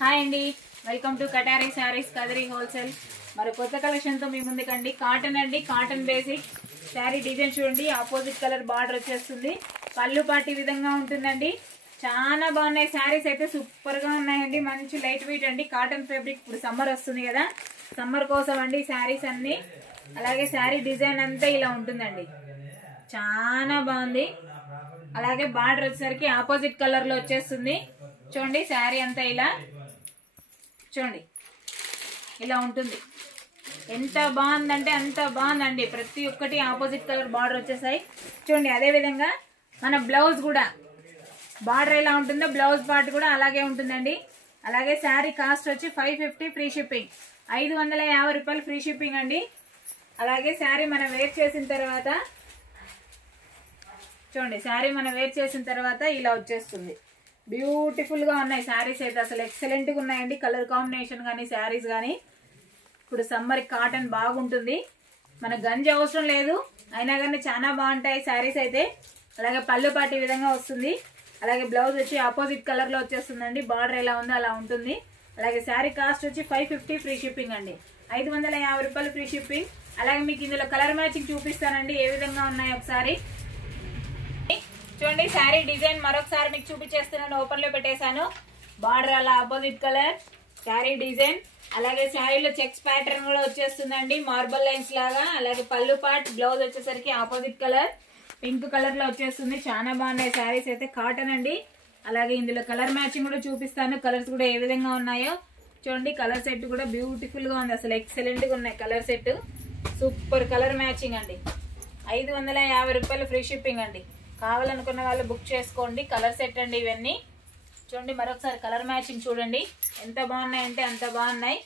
Hi అండి, welcome to కటారీ saris Kadiri wholesale. మరి కొత్త కలెక్షన్ తో మీ ముందుకండి. కాటన్ అండి, కాటన్ బేసిక్ శారీ డిజైన్ చూడండి. ఆపోజిట్ కలర్ బార్డర్ వచ్చేస్తుంది. పళ్ళు పాటి విధంగా ఉంటుందండి. చాలా బాగున్నాయి శారీస్ అయితే, సూపర్ గా ఉన్నాయండి. మంచి లైట్ వెయిట్ అండి, కాటన్ ఫ్యాబ్రిక్. ఇప్పుడు సమ్మర్ వస్తుంది కదా, సమ్మర్ కోసం అండి శారీస్ అన్ని. అలాగే శారీ డిజైన్ అంతా ఇలా ఉంటుందండి, చాలా బాగుంది. అలాగే బార్డర్ వచ్చేసరికి ఆపోజిట్ కలర్ లో వచ్చేస్తుంది. చూడండి శారీ అంతా ఇలా చూడండి, ఇలా ఉంటుంది. ఎంత బాగుందంటే అంత బాగుందండి. ప్రతి ఒక్కటి ఆపోజిట్ కలర్ బార్డర్ వచ్చేసాయి చూడండి. అదే విధంగా మన బ్లౌజ్ కూడా బార్డర్ ఎలా ఉంటుందో బ్లౌజ్ పార్ట్ కూడా అలాగే ఉంటుందండి. అలాగే శారీ కాస్ట్ వచ్చి 550 ఫ్రీ షిప్పింగ్, 550 రూపాయలు ఫ్రీ షిప్పింగ్ అండి. అలాగే శారీ మనం వేర్ చేసిన తర్వాత చూడండి, శారీ మనం వేర్ చేసిన తర్వాత ఇలా వచ్చేస్తుంది. బ్యూటిఫుల్ గా ఉన్నాయి శారీస్ అయితే, అసలు ఎక్సలెంట్ గా ఉన్నాయండి. కలర్ కాంబినేషన్ కానీ శారీస్ కానీ. ఇప్పుడు సమ్మర్ కాటన్ బాగుంటుంది, మన గంజి అవసరం లేదు, అయినా కానీ చాలా బాగుంటాయి శారీస్ అయితే. అలాగే పళ్ళు పాటి విధంగా వస్తుంది. అలాగే బ్లౌజ్ వచ్చి ఆపోజిట్ కలర్ లో వచ్చేస్తుందండి. బార్డర్ ఎలా ఉందో అలా ఉంటుంది. అలాగే శారీ కాస్ట్ వచ్చి 550 ఫ్రీ షిప్పింగ్ అండి, 550 రూపాయలు ఫ్రీ షిప్పింగ్. అలాగే మీకు ఇందులో కలర్ మ్యాచింగ్ చూపిస్తానండి, ఏ విధంగా ఉన్నాయి ఒకసారి చూడండి. శారీ డిజైన్ మరొకసారి మీకు చూపించేస్తున్నాను. ఓపెన్ లో పెట్టేశాను. బార్డర్ అలా ఆపోజిట్ కలర్ శారీ డిజైన్. అలాగే శారీలో చెక్స్ ప్యాటర్న్ కూడా వచ్చేస్తుందండి, మార్బల్ లైన్స్ లాగా. అలాగే పళ్ళు పార్ట్, బ్లౌజ్ వచ్చేసరికి ఆపోజిట్ కలర్ పింక్ కలర్ లో వచ్చేస్తుంది. చాలా బాగున్నాయి శారీస్ అయితే, కాటన్ అండి. అలాగే ఇందులో కలర్ మ్యాచింగ్ కూడా చూపిస్తాను, కలర్స్ కూడా ఏ విధంగా ఉన్నాయో చూడండి. కలర్ సెట్ కూడా బ్యూటిఫుల్ గా ఉంది, అసలు ఎక్సలెంట్ గా ఉన్నాయి colour set. Super colour matching అండి, 550 రూపాయలు ఫ్రీ షిప్పింగ్ అండి. కావాలనుకున్న వాళ్ళు బుక్ చేసుకోండి. కలర్ సెట్ అండి ఇవన్నీ. చూడండి మరొకసారి కలర్ మ్యాచింగ్ చూడండి, ఎంత బాగున్నాయంటే అంత బాగున్నాయి.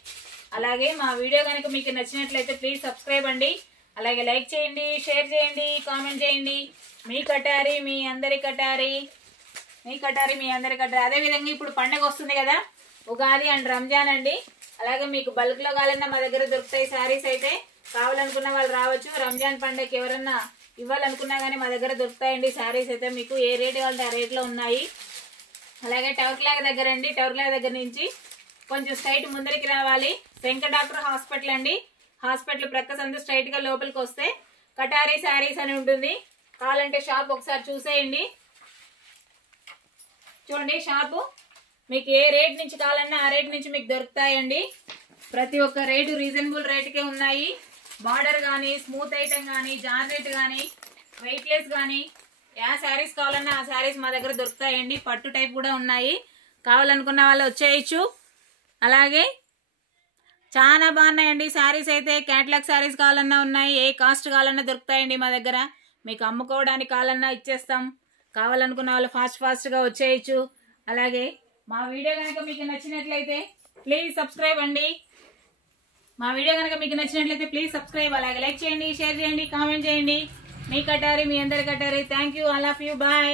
అలాగే మా వీడియో కనుక మీకు నచ్చినట్లయితే ప్లీజ్ సబ్స్క్రైబ్ అండి. అలాగే లైక్ చేయండి, షేర్ చేయండి, కామెంట్ చేయండి. మీ కటారీ మీ అందరి కటారీ, మీ కటారీ మీ అందరి కటారీ. అదేవిధంగా ఇప్పుడు పండగ వస్తుంది కదా, ఉగాది అండ్ రంజాన్ అండి. అలాగే మీకు బల్క్ లో కావాలన్నా మా దగ్గర దొరుకుతాయి శారీస్ అయితే. కావాలనుకున్న వాళ్ళు రావచ్చు. రంజాన్ పండగకి ఎవరన్నా ఇవ్వాలనుకున్నా కానీ మా దగ్గర దొరుకుతాయండి శారీస్ అయితే. మీకు ఏ రేట్ కావాలంటే ఆ రేట్లో ఉన్నాయి. అలాగే టవర్ ఫ్లాగ్ దగ్గర అండి, టవర్ ఫ్లాగ్ దగ్గర నుంచి కొంచెం స్ట్రైట్ ముందరికి రావాలి. వెంకట డాక్టర్ హాస్పిటల్ అండి. హాస్పిటల్ ప్రక్క సందు స్ట్రైట్ గా లోపలికి వస్తే కటారీ శారీస్ అని ఉంటుంది. కావాలంటే షాప్ ఒకసారి చూసేయండి. చూడండి షాపు మీకు ఏ రేట్ నుంచి కావాలన్నా ఆ రేట్ నుంచి మీకు దొరుకుతాయండి. ప్రతి ఒక్క రేటు రీజనబుల్ రేటుకే ఉన్నాయి. బార్డర్ కానీ, స్మూత్ ఐటమ్ కానీ, జార్జెట్ కానీ, వెయిట్లెస్ కానీ, ఏ శారీస్ కావాలన్నా ఆ శారీస్ మా దగ్గర దొరుకుతాయండి. పట్టు టైప్ కూడా ఉన్నాయి, కావాలనుకున్న వాళ్ళు వచ్చేయచ్చు. అలాగే చాలా బాగున్నాయండి శారీస్ అయితే. క్యాటలాగ్ శారీస్ కావాలన్నా ఉన్నాయి, ఏ కాస్ట్ కావాలన్నా దొరుకుతాయండి మా దగ్గర. మీకు అమ్ముకోవడానికి కావాలన్నా ఇచ్చేస్తాం. కావాలనుకున్న వాళ్ళు ఫాస్ట్గా వచ్చేయచ్చు. అలాగే మా వీడియో కనుక మీకు నచ్చినట్లయితే ప్లీజ్ సబ్స్క్రైబ్ అండి. మా వీడియో కనుక మీకు నచ్చినట్లయితే ప్లీజ్ సబ్స్క్రైబ్. అలాగే లైక్ చేయండి, షేర్ చేయండి, కామెంట్ చేయండి. మీ కటారీ మీ అందరి Katari. Thank you, I love you, bye.